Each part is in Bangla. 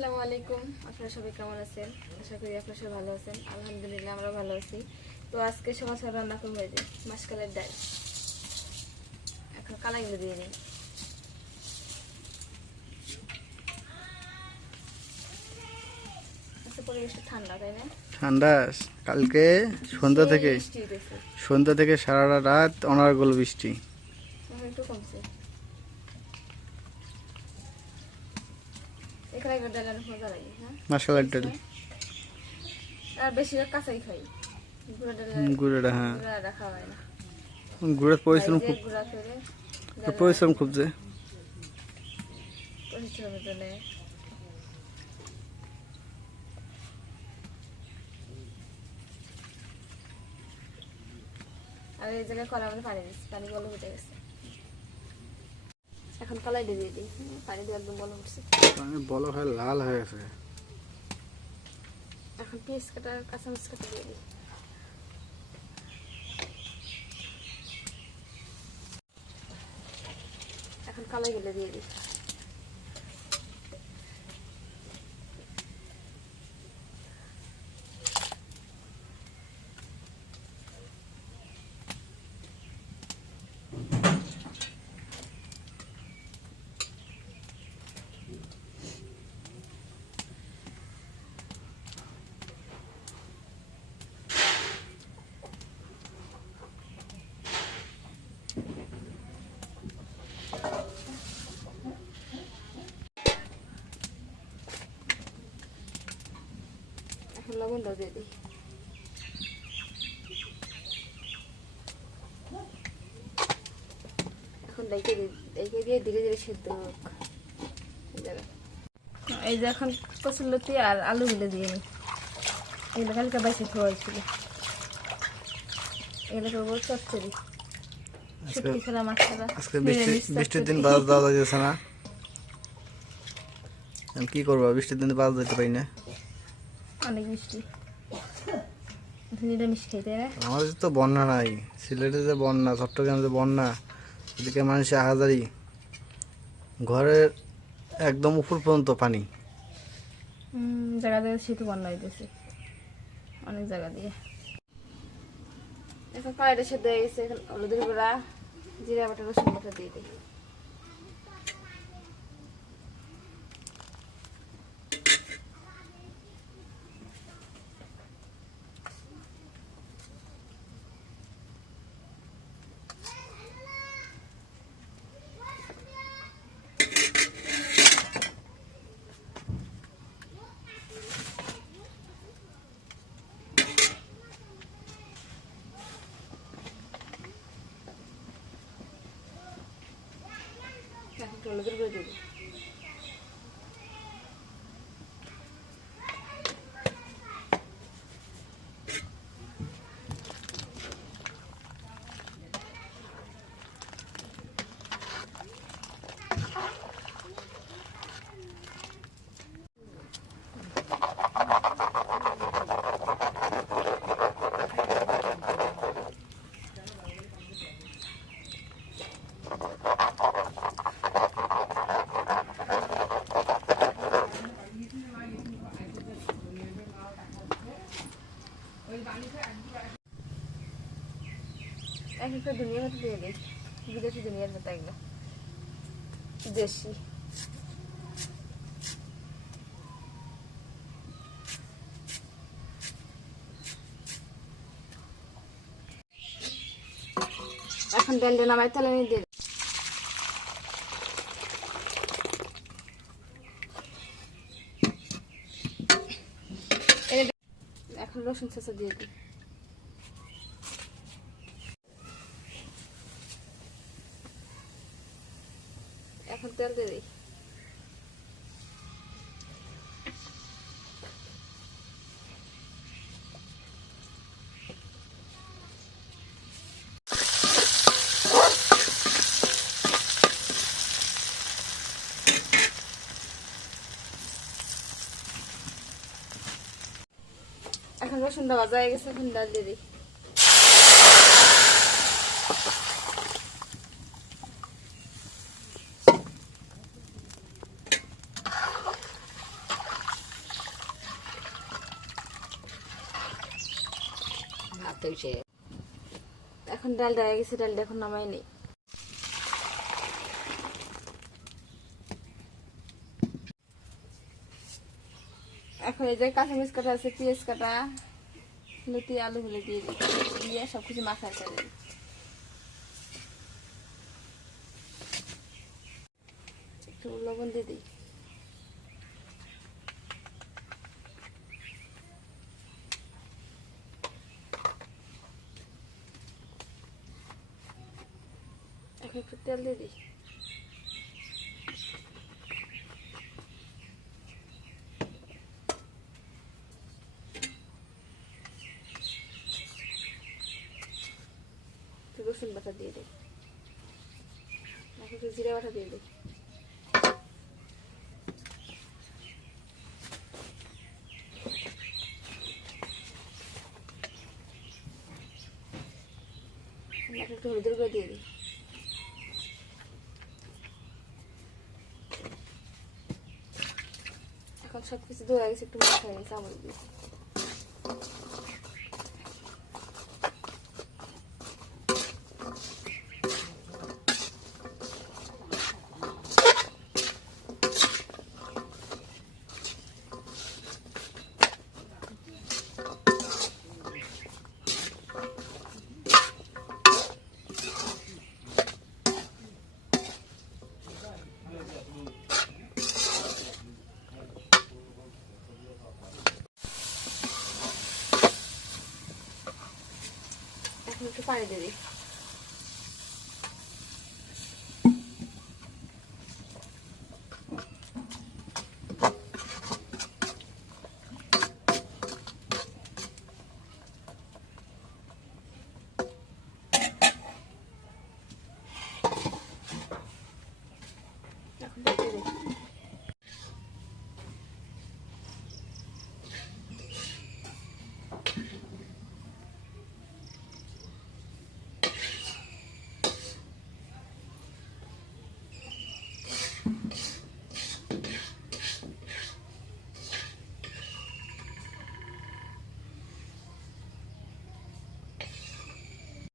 আসসালামু আলাইকুম। আপনারা সবাই কেমন আছেন? আশা করি আপনারা সবাই ভালো আছেন। আলহামদুলিল্লাহ আমরা ভালো আছি। তো আজকে সকাল সকাল রান্না করবো এই যে মাসকলাইয়ের ডাল। এখন কালাইগুলো দিয়ে নিই। আজকে পরিবেশটা ঠান্ডা, তাই না? ঠান্ডা। কালকে সন্ধ্যা থেকে সারা রাত অনর্গল বৃষ্টি। একটু কমছে। এখানে একবার ডাল অনেক মজা লাগে। হ্যাঁ, মাসকলাইয়ের ডাল আর বেশিরভাগ কাঁচাই খাই। গুঁড়োটা, হ্যাঁ গুঁড়া খাওয়া হয় না। গুঁড়োর পরিশ্রম খুব, গুঁড়া করে পরিশ্রম খুব যে পরিশ্রমের জন্য। আর এই জায়গায় কলা মানে পানি দিচ্ছি, পানি বলে উঠে গেছে। এখন কলাই দিয়ে দিই, পানি দিয়ে একদম বলে উঠছে, বলো হয় লাল হয়ে গেছে। এখন পেঁয়াজ কাটা কাঁচামরিচ কাটা দিয়ে দিই। এখন কলাই গুলো দিয়ে দিই। লবণটাও দিয়ে দিই। এখন দেখে দিয়ে ধীরে ধীরে সেদ্ধ হোক। এই যে এখন কচুরলতি আর আলুগুলো দিয়ে নিই। এগুলো কালকে বাইসে খাওয়া হয়েছিল। এগুলো করবো চচ্চড়ি, শুটকি ছাড়া মাছ ছাড়া। আজকে বৃষ্টির দিন বাজার যাওয়া যাচ্ছে না। কি করবো, বৃষ্টির দিনে বাজার যেতে পারি না। অনেক বৃষ্টি, নিরামিষ খেতে না। আমাদের তো বন্যা নাই, সিলেটে যে বন্যা, চট্টগ্রামে যে বন্যা, এদিকে মানুষের আহাজারি, ঘরের একদম উপর পর্যন্ত পানি। জায়গা জায়গায় শীত বন্যা হইতেছে অনেক জায়গা দিয়ে। এখন কড়াইটা সেদ্ধ হয়ে গেছে। এখন হলুদের গুঁড়া, জিরা বাটা, রসুন বাটা দিয়ে দিই। হলুদের গুঁড়ো দিয়ে দিই। এক একটা দুনিয়ার মতো দিয়ে দিই, বিদেশি দুনিয়ার মতো, এগুলো দেশি। এখন ডালটা নামাই তেলে নিয়ে দিয়ে দিই। এখন রসুন চেঁচা দিয়ে দিই। এখন তেল দিয়ে দিই। এখন রসুনটা ভাজা হয়ে গেছে, এখন ডাল দিয়ে দিই। করতে হয়েছে। এখন ডালটা হয়ে গেছে, ডালটা এখন নামাই নেই। এখন এই যে কাঁচামরিচ কাটা আছে, পেঁয়াজ কাটা, লতি আলুগুলো দিয়ে দিই, দিয়ে সবকিছু মাখায় ফেলে। একটু লবণ দিয়ে দিই। এখন একটু তেল দিয়ে দিই। রসুন বাটা দিয়ে দিই, একটু জিরা বাটা দিয়ে দিই। একটু হলুদের গুঁড়ো দিয়ে দিই। এখন সবকিছু ধোয়া গেছে, একটু মাখাই নিই চামচ দিয়ে। এখন একটু পানি দিয়ে দিই। এখন ঢেকে দিই।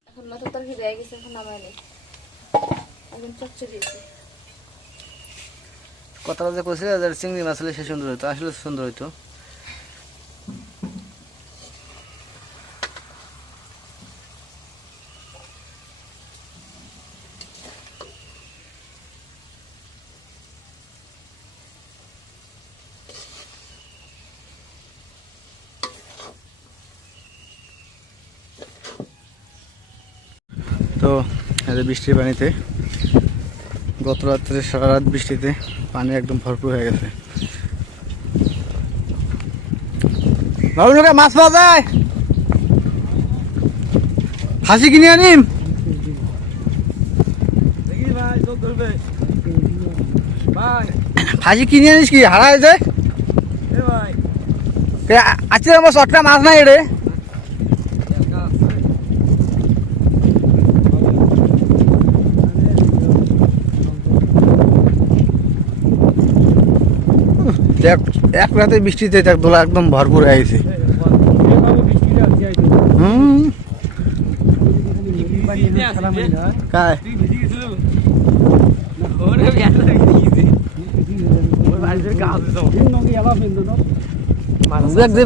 এখন মাথার তরকারি হয়ে গেছে, এখন নামাই নেই। এখন চচ্চড়ি দিয়েছি। কথাটা যে কইছিল যে চিংড়ি মাছ হলে সে সুন্দর হইতো, আসলে সুন্দর হইতো। তো এই যে বৃষ্টির পানিতে, গত রাত্রে সারা রাত বৃষ্টিতে পানি একদম ভরপুর হয়ে গেছে। মাছ পাওয়া যায়, হাসি কিনে আনিম। ফাঁসি কিনে আনিস কি হারাই যায়? আজকে আমার শর্টটা মাছ নাই রে। এক রাতে বৃষ্টিতে দোলা একদম ভরপুর হয়ে গেছে।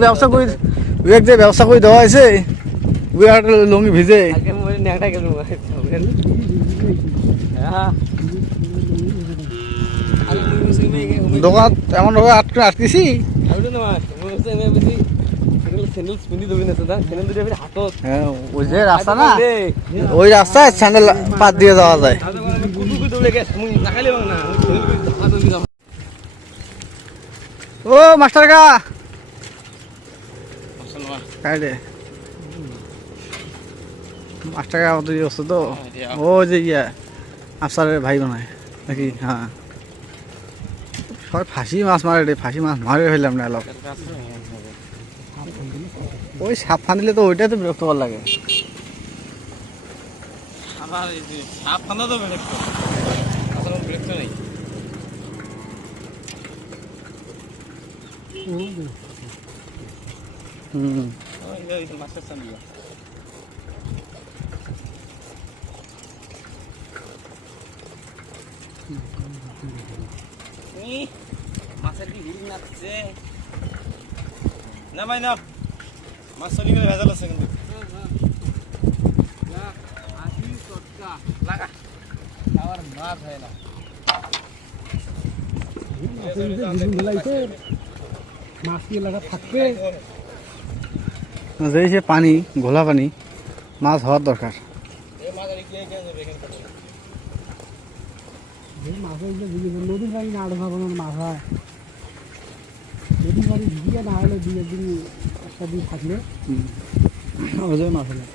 ব্যবসা করে দেওয়া হয়েছে, লুঙ্গি ভিজে দোকান এমন ভাবে আটকেছি। ওই যে রাস্তা না, ওই রাস্তায় স্যান্ডেল পাত দিয়ে যাওয়া যায়। ও মাস্টার কা মাস্টার কা মতো অবস্থা তো। ও যে ইয়া আফসারের ভাই বানায় নাকি? হ্যাঁ, সবাই ফাঁসি মাছ মারে রে, ফাঁসি মাছ মারে ফেললাম না এলাকা। ওই সাপ ফাঁদিলে তো ওইটাই তো বিরক্ত কর লাগে। মাছের কি হিল নাচছে না ভাই না মাছ চলি করে ভেজাল আছে কিন্তু লাগা আমার মাছ হয় না মাছ কি লাগা থাকবে যে সে পানি ঘোলা পানি মাছ হওয়ার দরকার। এই মাছ আর কি যাবে মাছ নদীর পানি না আড় ভাবানোর মাছ হয় নদীর পানি ভিজিয়ে না হলে দুই একদিন একটা দিন থাকলে ওজন মাছ হলে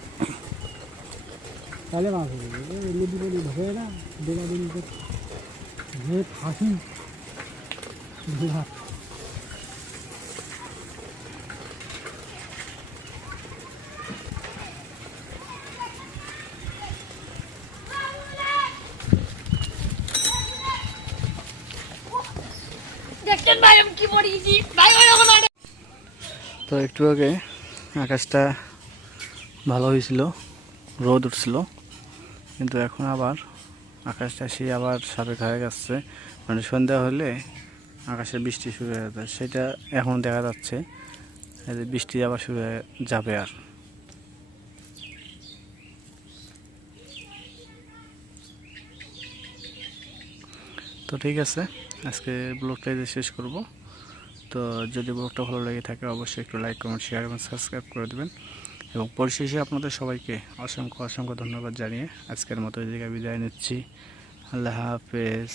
তাহলে মাছ হবে নদী পানি ঢোকে না দেড়া দিন যে ফাঁসি দেখছেন ভাই আমি কি পড়িয়েছি ভাই তো একটু আগে আকাশটা ভালো হয়েছিল, রোদ উঠছিল, কিন্তু এখন আবার আকাশটা সেই আবার সাপে হয়ে যাচ্ছে। মানে সন্ধ্যা হলে আকাশে বৃষ্টি শুরু হয়ে যাবে, সেটা এখন দেখা যাচ্ছে এই যে বৃষ্টি আবার শুরু হয়ে যাবে। আর তো ঠিক আছে, আজকে ব্লগটা এই যে শেষ করব। তো যদি ব্লগটা ভালো লেগে থাকে অবশ্যই একটু লাইক, কমেন্ট, শেয়ার এবং সাবস্ক্রাইব করে দেবেন। এবং পরিশেষে আপনাদের সবাইকে অসংখ্য অসংখ্য ধন্যবাদ জানিয়ে আজকের মতো এই জায়গায় বিদায় নিচ্ছি। আল্লাহ হাফেজ।